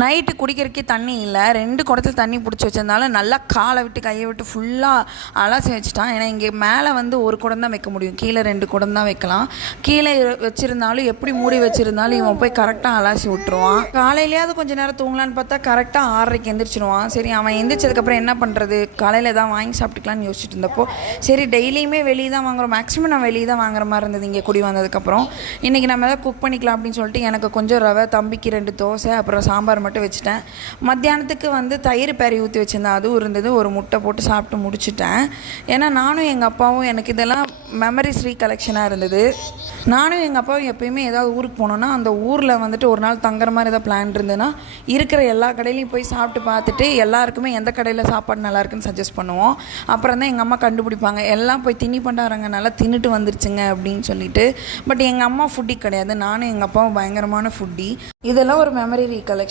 Night குடிக்கிறதுக்கே தண்ணி இல்லை. 2 குடத்துல தண்ணி பிடிச்சி வச்சதுனால நல்லா காலை விட்டு கையை விட்டு ஃபுல்லாக அலசி வச்சுட்டான். ஏன்னா இங்கே மேலே வந்து 1 குடம் தான் வைக்க முடியும், கீழே 2 குடம் தான் வைக்கலாம். கீழே வச்சுருந்தாலும் எப்படி மூடி வச்சுருந்தாலும் இவன் போய் கரெக்டாக அலசி விட்டுருவான். காலையிலேயாவது கொஞ்சம் நேரம் தூங்கலான்னு பார்த்தா கரெக்டாக 6:30க்கு எந்திரிச்சிடுவான். சரி, அவன் எந்திரிச்சதுக்கப்புறம் என்ன பண்ணுறது, காலையில் தான் வாங்கி சாப்பிட்டுக்கலான்னு யோசிச்சுட்டு இருந்தப்போ சரி டெய்லியுமே வெளியே தான் வாங்குகிறோம், மேக்ஸிமம் நான் வெளியே தான் வாங்குற மாதிரி இருந்தது இங்கே குடி வந்ததுக்கப்புறம். இன்றைக்கி நம்ம எதாவது குக் பண்ணிக்கலாம் அப்படின்னு சொல்லிட்டு எனக்கு கொஞ்சம் ரவை, தம்பிக்கு 2 தோசை, அப்புறம் சாம்பார் மட்டும் வச்சுட்டேன். மத்தியானத்துக்கு வந்து தயிர் பேரி ஊற்றி வச்சுருந்தேன், அதுவும் இருந்தது. ஒரு முட்டை போட்டு சாப்பிட்டு முடிச்சுட்டேன். ஏன்னா நானும் எங்கள் அப்பாவும் எனக்கு இதெல்லாம் மெமரிஸ் ரீகலெக்ஷனாக இருந்தது. நானும் எங்கள் அப்பாவும் எப்போயுமே ஏதாவது ஊருக்கு போனோன்னா அந்த ஊரில் வந்துட்டு ஒரு நாள் தங்குற மாதிரி ஏதாவது பிளான் இருந்ததுன்னா இருக்கிற எல்லா கடையிலையும் போய் சாப்பிட்டு பார்த்துட்டு எல்லாருக்குமே எந்த கடையில் சாப்பாடு நல்லா இருக்குன்னு சஜஸ்ட் பண்ணுவோம். அப்புறம் தான் எங்கள் அம்மா கண்டுபிடிப்பாங்க, எல்லாம் போய் திணி பண்ணுறாங்க, நல்லா தின்னுட்டு வந்துருச்சுங்க அப்படின்னு சொல்லிட்டு. பட் எங்கள் அம்மா ஃபுட்டி கிடையாது, நானும் எங்கள் அப்பாவும் பயங்கரமான ஃபுட்டி. இதெல்லாம் ஒரு மெமரி ரீகலெக்ஷன்.